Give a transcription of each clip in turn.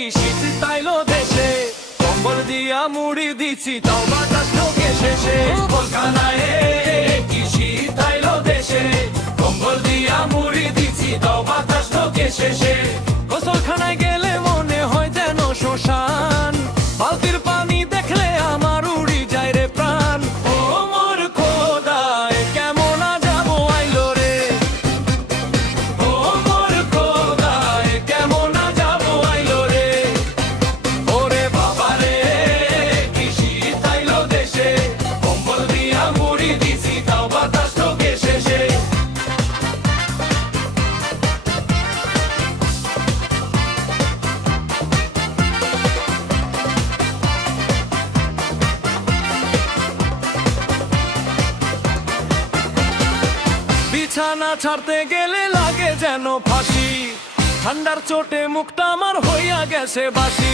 কি শীত তাইলো দেশে? কম্বল দিয়া মুড়ি দিছি, তাও বাতাস ঢোকে শেষে। কলকাতায় কি শীত তাইলো দেশে? বিছানা ছাড়তে গেলে লাগে যেন ফাঁসি। ঠান্ডার চোটে মুখটা আমার হইয়া গেছে বাসি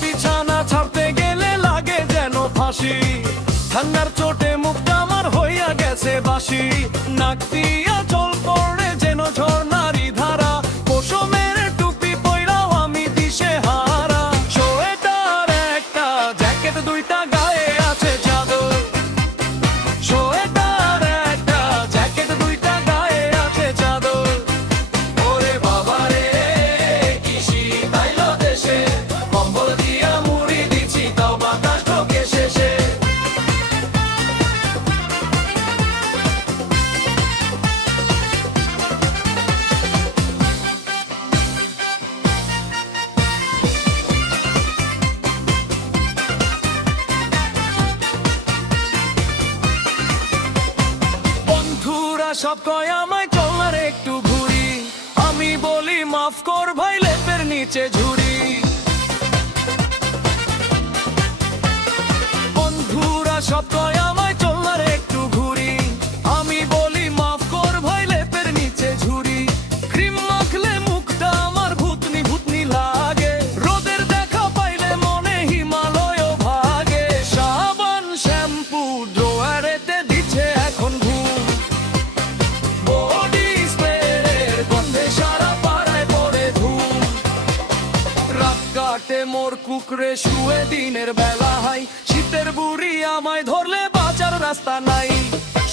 বিছানা ছাড়তে গেলে লাগে যেন ফাঁসি। ঠান্ডার চোটে মুখটা আমার হইয়া গেছে বাসি নাক দিয়া জল পড়ে যেন ঝর্ণারি সব কয় আমায় চলার একটু ঘুরি। আমি বলি মাফ কর ভাই লেপের নিচে ঝুরি কাটে মোর কুকরে শুয়ে দিনের বেলা হাই শীতের বুড়ি আমায় ধরলে বাঁচার রাস্তা নাই।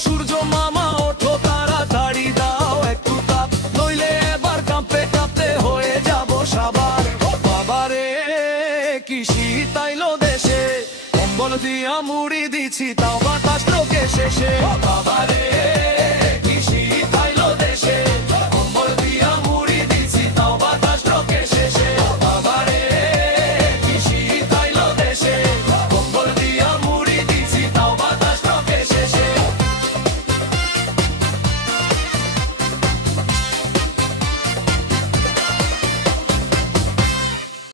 সূর্য মামা, ওঠো তাড়াতাড়ি, দাও একটু তাপ। নইলে এবার কাঁপতে কাঁপতে হয়ে যাব সাবার। বাবারে কি শীত আইলো দেশে। কম্বল দিয়া মুড়ি দিছি, তাও বাতাস লোকে শেষে। বাবারে